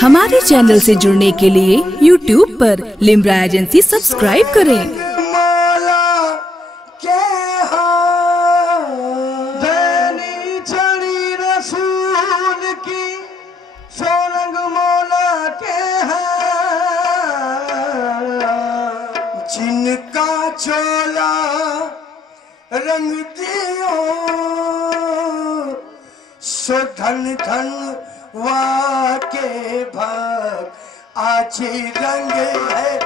हमारे चैनल से जुड़ने के लिए YouTube पर लिम्रा एजेंसी सब्सक्राइब करें। जिनका चोला रंग दियो सो धन धन वाके भग आज रंग है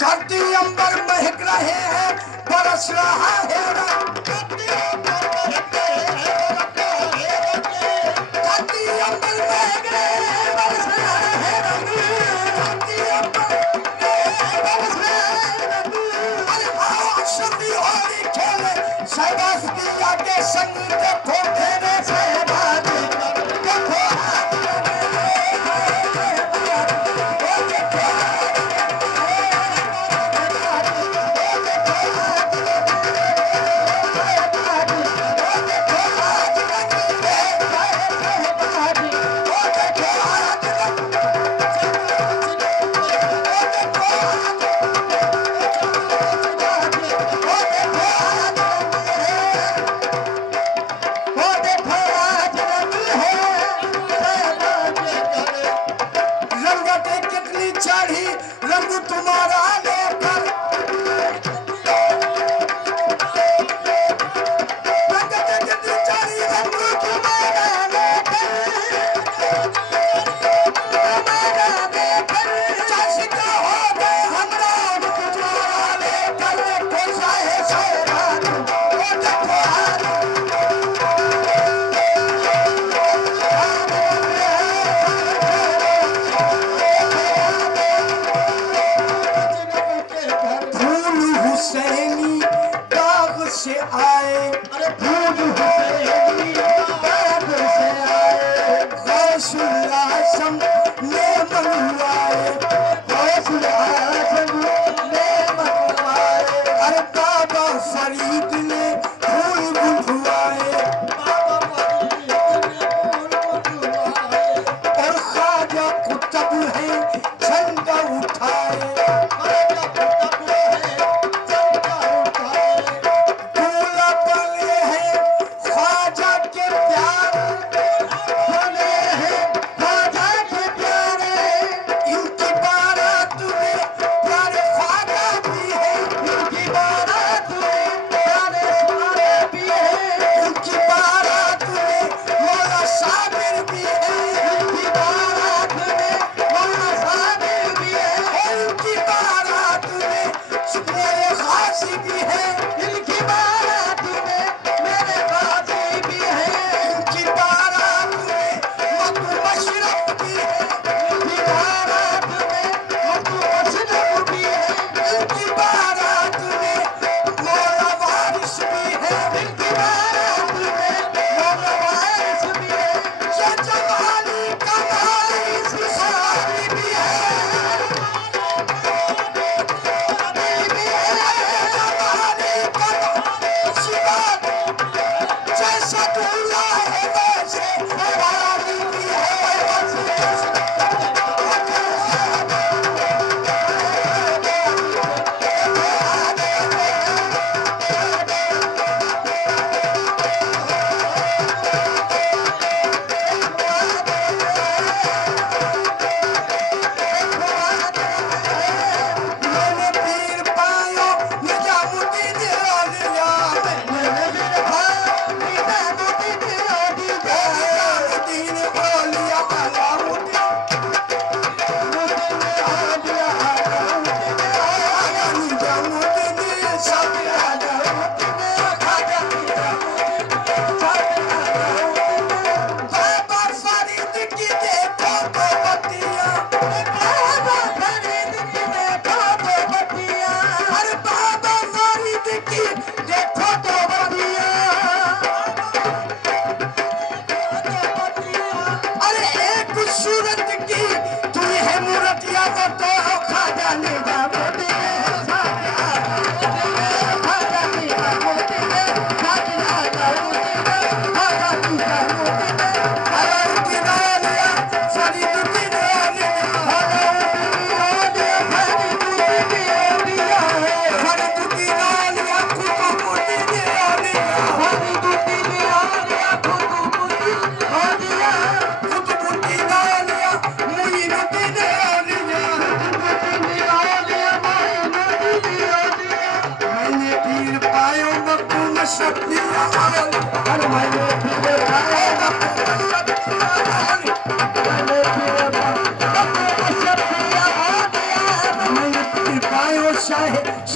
धरती अंबर महक रहे हैं, बरस रहा है धरती अंबर महक रहे हैं, धरती अंबर महक रहे हैं, बरस रहा है धरती अंबर बरस रहा है। अरे आओ शक्ति होली खेले, शहबाज पिया के संग देखो फेरे शहबाज देखो आए, अरे फूल हुसैनी पैदल से आए, गौसुल आज़म ने मनवाए, गौसुल आज़म ने मनवाए, अरे बाबा फरीद ने फूल बुलवाए, बाबा फरीद ने फूल बुलवाए, और ख्वाजा कुतुब है झंडा उठाए,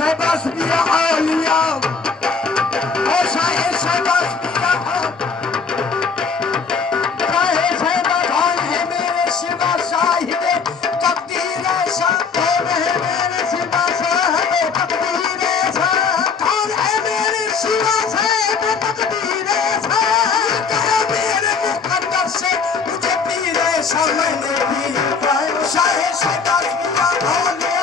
शहबाज पिया आलिया और शाहे शहबाज पिया शाहे शहबाज कौन है मेरे शिवा साहिबे तकदीर ऐसा कौन है मेरे शिवा साहिबे तकदीर ऐसा कौन है मेरे शिवा साहिबे तकदीर ऐसा कहा मेरे मुकद्दर से मुझे पीर ऐसा मैंने भी शाहे शहबाज पिया आलिया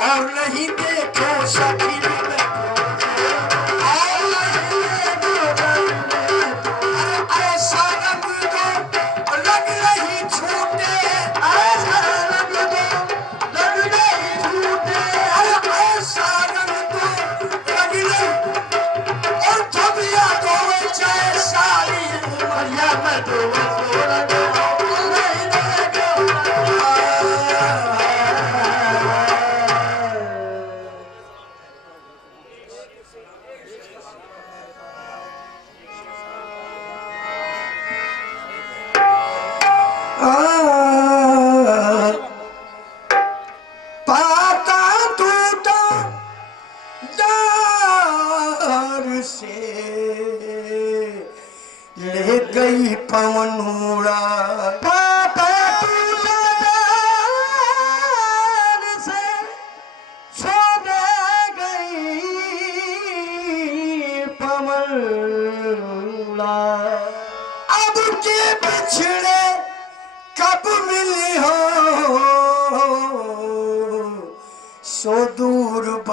और नहीं देखे सखी ऐसा रंग दो लग नहीं छूटे ऐसा रंग दो लग नहीं छूटे ऐसा रंग दो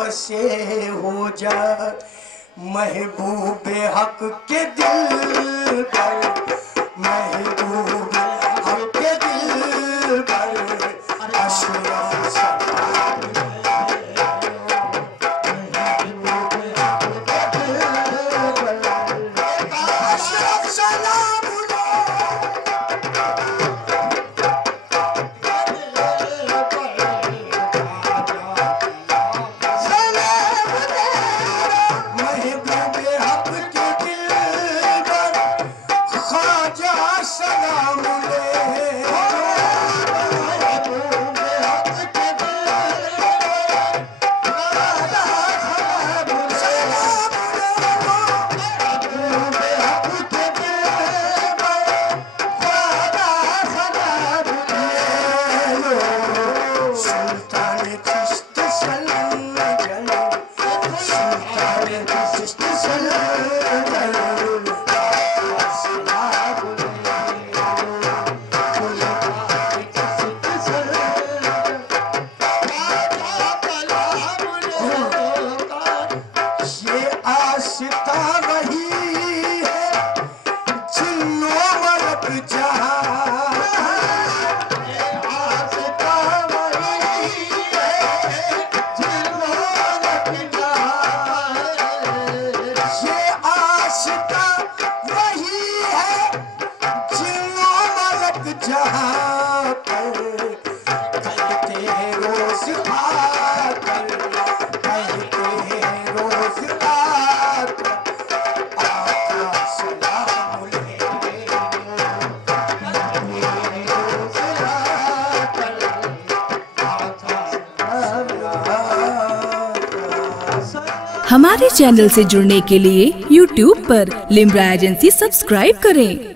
बसे हो जा महबूब हक के दिल पर, महबूब हक के दिल पर अशरफ सलाम अशरफ सलाम हमारे चैनल से जुड़ने के लिए YouTube पर लिम्रा एजेंसी सब्सक्राइब करें।